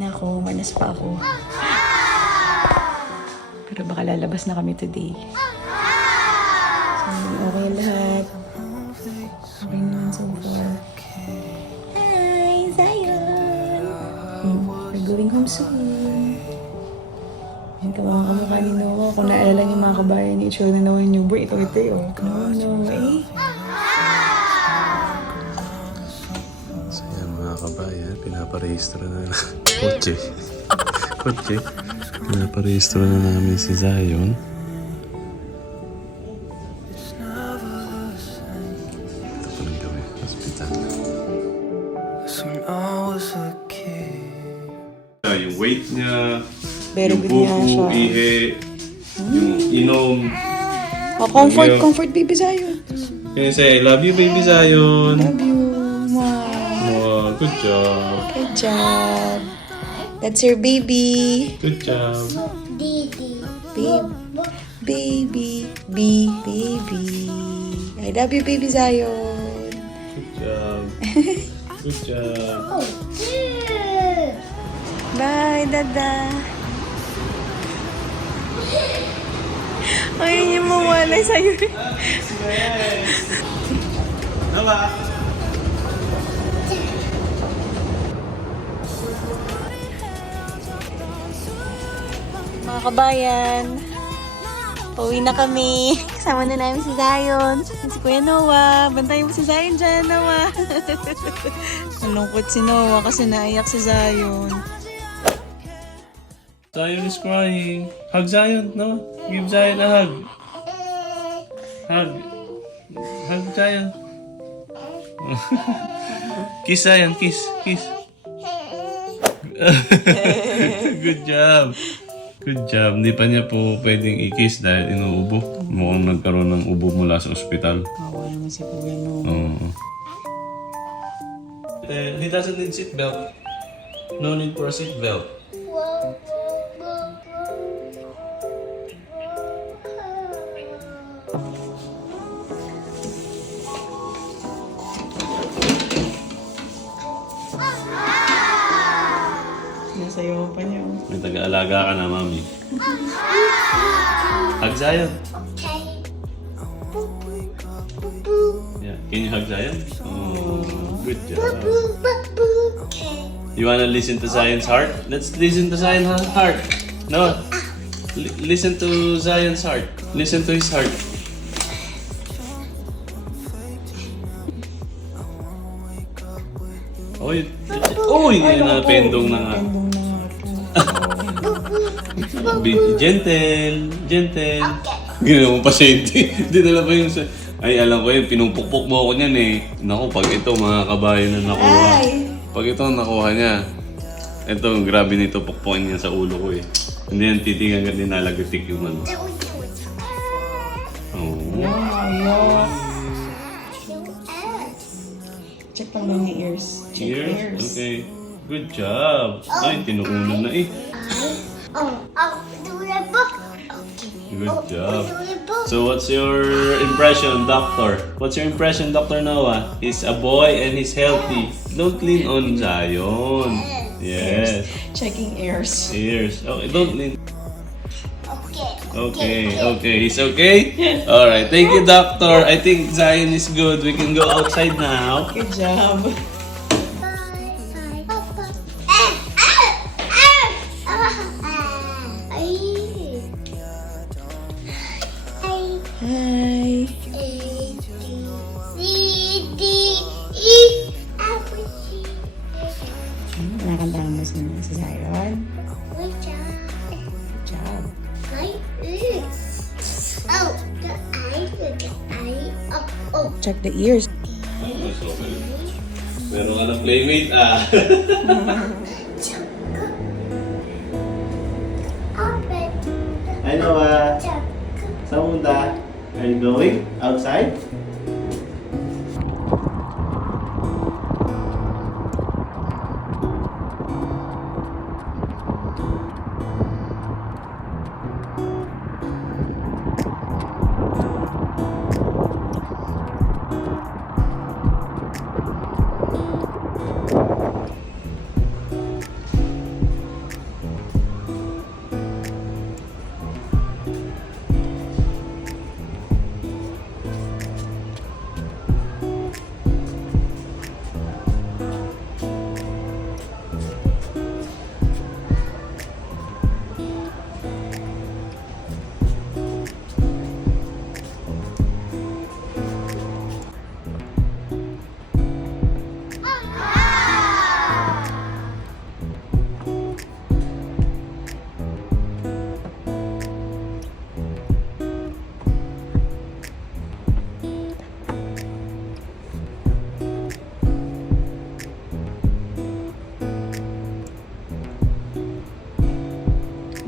Nako, manas pa ako. Pero baka lalabas na kami today. So, okay lahat. Okay naman so far. Hi, Zion! We're going home soon. Yan ka mga kamukha ni Noah. Kung naalala niyo mga kabayan ni itsura na Noah yung newborn, ito oh. Noah eh. So yan mga kabayan, pinaparehistro na kotse. Pinaparehistro na namin si Zion. Ito pa lang gawin, hospital. Yung weight niya, Very yung good niya siya. pupo, ihe, yung inom. Oh, comfort baby Zion. Can you say, I love you baby Zion? Love you. Wow. Wow, good job. Good job. That's your baby. Good job. Baby. I love you, baby Zion. Good job. Good job. Bye, Dada. Ay, yung mawalay sa'yo. Bye-bye. Mga kabayan, pauwi na kami. Kasama na namin si Zion. Si Kuya Noah. Bantayan mo si Zion dyan, Noah. Malungkot si Noah kasi naiyak si Zion. Zion is crying. Hug Zion, no? Give Zion a hug. Hug. Hug Zion. Kiss Zion, kiss. Good job. Good job. Hindi pa niya po pwedeng i-kiss dahil inuubo. Mukhang nagkaroon ng ubo mula sa ospital. Kawa naman si Kuya Noah. Oo. He doesn't need seatbelt. No need for a seatbelt. Nasayaw pa niya. May taga-alaga ka na, Mami. Hug Zion. Yeah. Can you hug Zion? Oh, good job. You wanna listen to Zion's heart? Let's listen to Zion's heart. No. Listen to Zion's heart. Listen to his heart. Oy, yun na pendong na nga. Gentle. Ginawa mo pasyente. Dinala pa yung ay, alam ko yun, pinumpukpok mo ako niyan eh. Naku, pag ito mga kabayan na nakuha. Pag ito nakuha niya, ito, grabe nito, pukpukin niya sa ulo ko eh. Hindi yan titingan ka dinalagatik yung ano. Oh. Check lang lang yung ears. Check Ears? Okay. Good job. Ay, tinukunan na eh. Good job. So what's your impression, doctor? What's your impression, Dr. Noah? He's a boy and he's healthy. Don't lean on Zion. Yes. Checking ears. Ears. Okay, don't lean. Okay. He's okay? Alright. Thank you, doctor. I think Zion is good. We can go outside now. Good job. Hi. Nakantahan mo si Zion. Good job. Check the ears. Meron ka ng playmate ah. Noah. Saan punta? Are you going outside?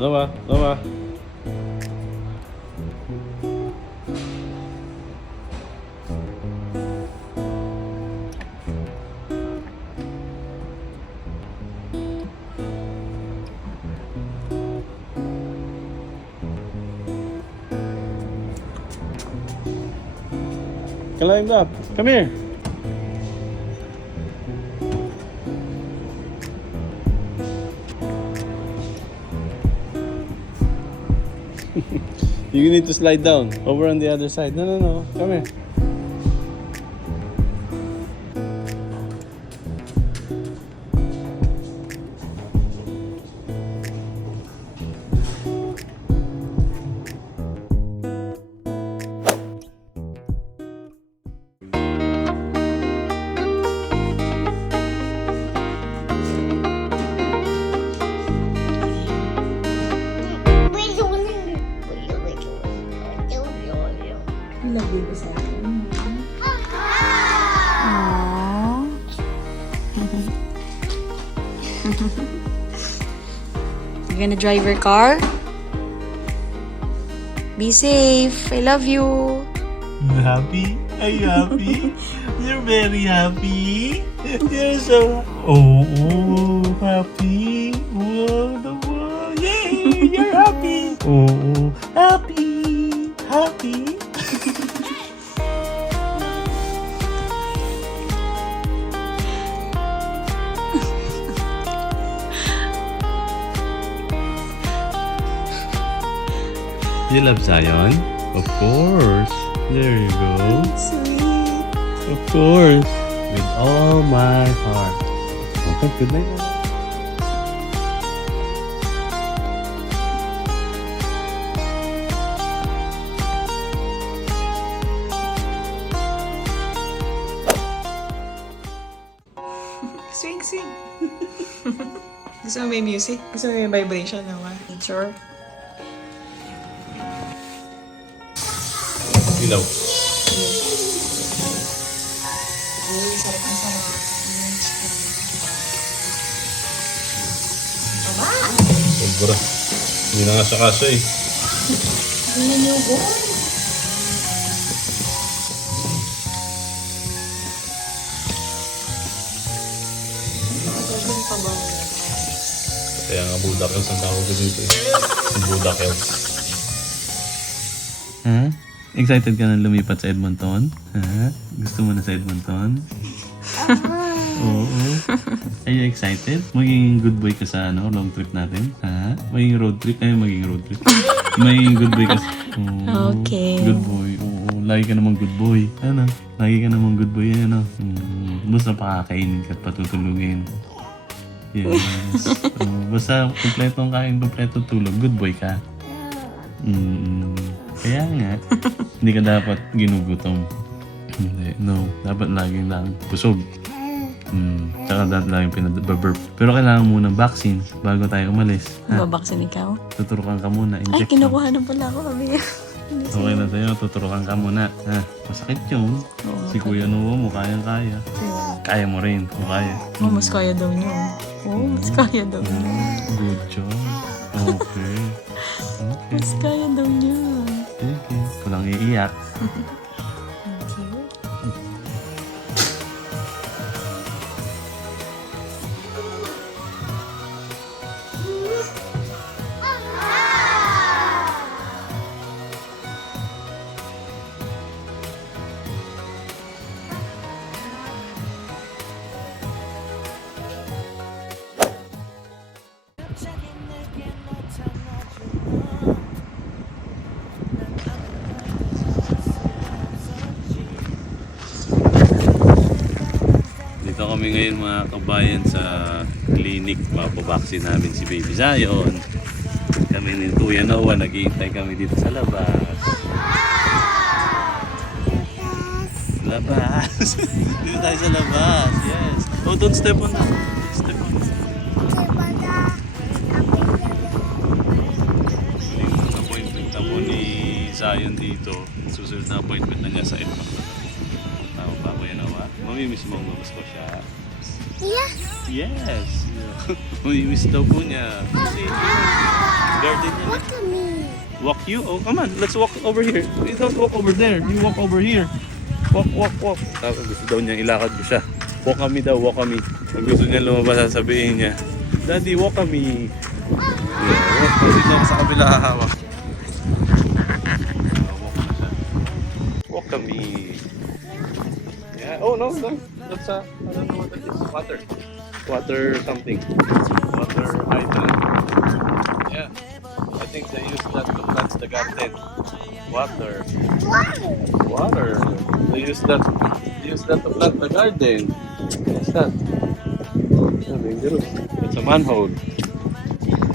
Noah, Noah. Climb up. Come here. You need to slide down over on the other side. No, no, no. Come here. Love you sa akin. Aww. You gonna drive your car? Be safe. I love you. You happy? Are you happy? You're very happy. You're so happy. Wow, yay! You're happy. Happy. You love Zion? Of course. There you go. Sweet. Of course. With all my heart. Okay, good night. Swing, swing. Gusto mo may music? Gusto mo may vibration naman? Nature? Ilaw. Uy, sarap na sarap. Tama! Sobra. Hindi na nga siya kaso eh. Tingnan niyo po. Kaya nga Budakels ang tawag ko dito eh. Budakels. Ha? Excited ka na lumipat sa Edmonton? Ha? Gusto mo na sa Edmonton? Oo. Are you excited? Maging good boy ka sa long trip natin? Ha? Maging road trip? Maging road trip. Maging good boy ka sa... Oo. Okay. Good boy. Oo. Lagi ka namang good boy. Ano? Lagi ka namang good boy. Ano? Basta pakakainin ka at patutulugin. Yes. Basta kompletong kain, kompletong tulog. Good boy ka. Kaya nga, hindi ka dapat ginugutom. Hindi, no. Dapat laging lang busog. Tsaka dapat laging pinaburp. Pero kailangan muna vaccine bago tayo umalis. Babaksin ikaw? Tuturukan ka muna. Ay, Injection. kinukuha na pala ako kami. Okay na sa'yo, tuturukan ka muna. Ha? Masakit yun. Si Kuya Noah mo, kayang-kaya. Kaya mo rin, kung kaya. Oh, mas kaya daw niya. Oh, mas kaya daw niya. Good job. Okay. Okay. Mas kaya daw niya. Okay. Walang iiyak. Thank you. Dito kami ngayon mga kabayan sa clinic. Papabaksin namin si Baby Zion. Kami ni Kuya Noah, naghihintay kami dito sa labas. Labas! Dito tayo sa labas, yes. Oh, don't step on that. Step on that. Yung appointment na po ni Zion dito. Susunod na appointment na niya sa Edma. Tama ba, Kuya Noah? Mamimiss mo ang gusto siya. Yes. Yes! Mamimiss daw po niya. Kasi garden niya. Look at me. Walk you? Oh, come on. Let's walk over here. You don't walk over there. You walk over here. Walk, walk, walk. Tapos gusto daw niya ilakad ko siya. Walk kami daw, walk kami. Pag gusto niya lumabas, sasabihin niya, Daddy, walk kami. Yeah, walk kami. Dito ako sa kabila hahawak. Walk na siya. Walk kami. Yeah. Oh, no, no. That's I don't know what that is. Water. Water something. Water hydrant. Yeah. I think they use that to plant the garden. Water. Water. They use that to plant the garden. What's that? Oh, dangerous. It's a manhole.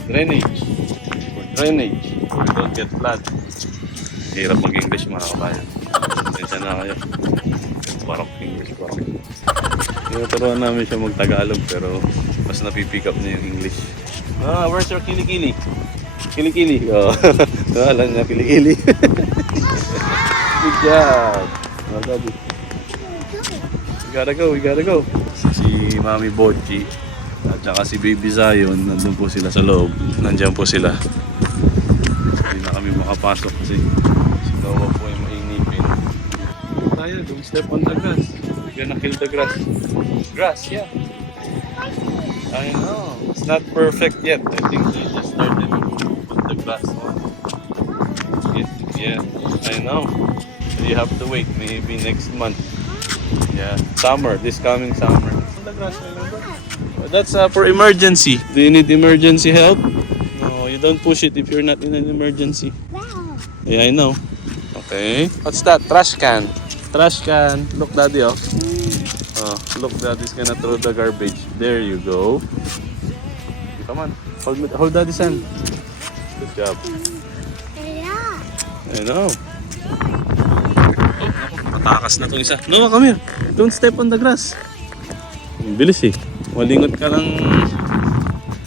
Drainage. For drainage. So we don't get flood. Hirap mag-English mga kabayan. Pasensya na kayo. Parang English parang. Tinuturuan namin siya mag-Tagalog pero mas napipick up niya yung English. Ah, where's your kilikili? Kilikili. Oh. Alam niya kilikili. Good job. Oh, Daddy. We gotta go. Si Mami Bochi at saka si Baby Zion, nandun po sila sa loob. Nandiyan po sila. Hindi na kami makapasok kasi si Noah po ay mainipin. Tayo, don't step on the grass. You're gonna kill the grass. Grass, yeah. I know. It's not perfect yet. I think they just started to put the grass on. Yeah, I know. So you have to wait maybe next month. Yeah, summer, this coming summer. The grass, remember? That's for emergency. Do you need emergency help? No, you don't push it if you're not in an emergency. Yeah, I know. Okay. What's that? Trash can. Trash can. Look, Daddy, oh. Oh, look, Daddy's gonna throw the garbage. There you go. Come on. Hold Daddy's hand. Good job. I know. Oh, matakas na itong isa. Noah, come here. Don't step on the grass. Ang bilis eh. Malingot ka lang.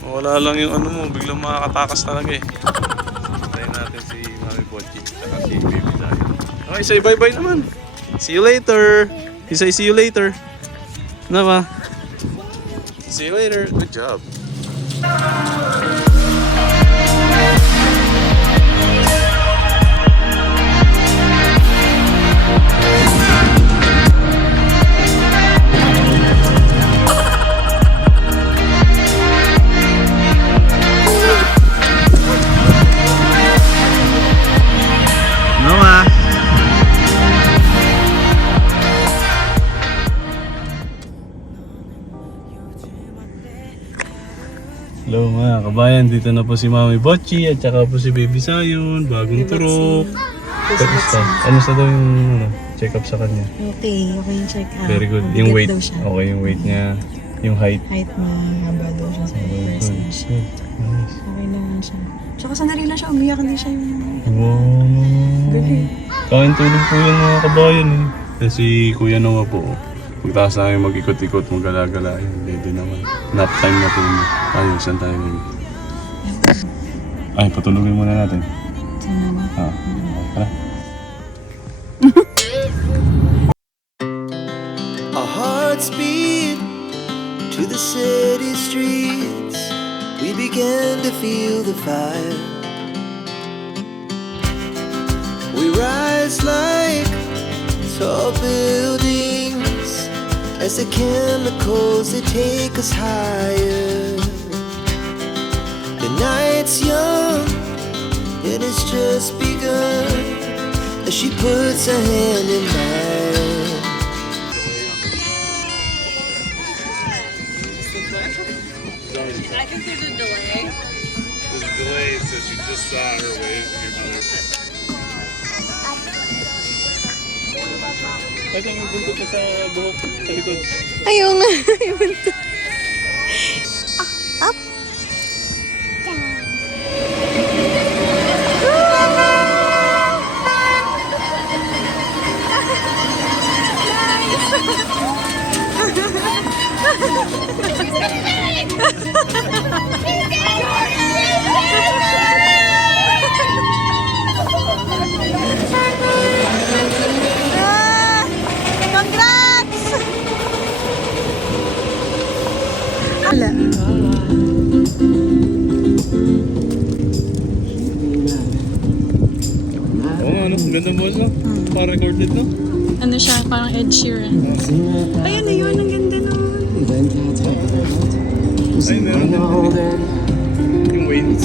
Wala lang yung ano mo. Biglang makakatakas talaga eh. Try natin si Mami Bochi. Saka si Baby Zion. Okay, say bye-bye naman. See you later. He say see you later. Noah. See you later. Good job. Noah. Hello mga kabayan, dito na po si Mami Bochi at saka po si Baby Zion, bagong turok. Kamusta? Ano sa daw yung check up sa kanya? Okay yung check up. Very good. Yung weight, Daw siya. okay yung weight niya, yung height. Height mahaba daw siya sa first Good, siya. good. Nice. Okay naman siya. Tsaka sanari lang siya, umiyak din siya yung Wow. gabi. Kain tulog po yan mga kabayan eh. Kasi Kuya Noah po, pagtaas na kayo mag-ikot-ikot, mag-gala-gala, yun, ready naman. Nap time na po yun. Ayun, saan tayo ngayon? Ay, patulogin muna natin. Ah, tara. Our hearts beat to the city streets, we began to feel the fire. We rise like tall buildings as the chemicals, they take us higher. The night's young, and it's just begun as she puts her hand in mine. I think there's a delay. There's a delay, so she just saw her wave to your mother. Ito yung buntot ko sa buhok sa likod. Ayaw nga. Ayaw nga. Up. Congrats! Wala. Oo nga, ano? Ganda mo no? Pa-recorded, no? Ano siya, parang Ed Sheeran. Ayun na yun, ang ganda nun. Ay, meron din. Yung Wayne.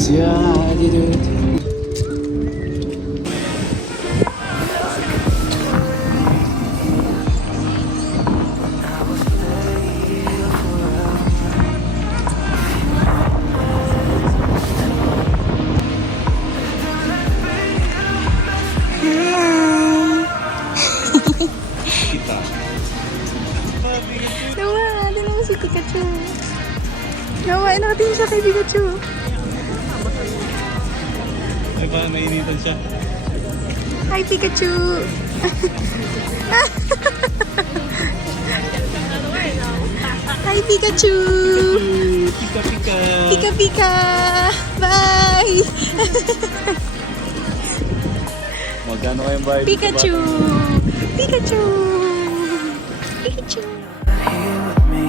Kita. Nawa, din mo si Pikachu. Nawa, natin siya kay Pikachu. Ay ba, nainitan siya. Hi, Pikachu! Hi, Pikachu! Pika pika. Pika Pika! Bye! Magkano kayong bayad? Pikachu! Pikachu! Pikachu! Here with me.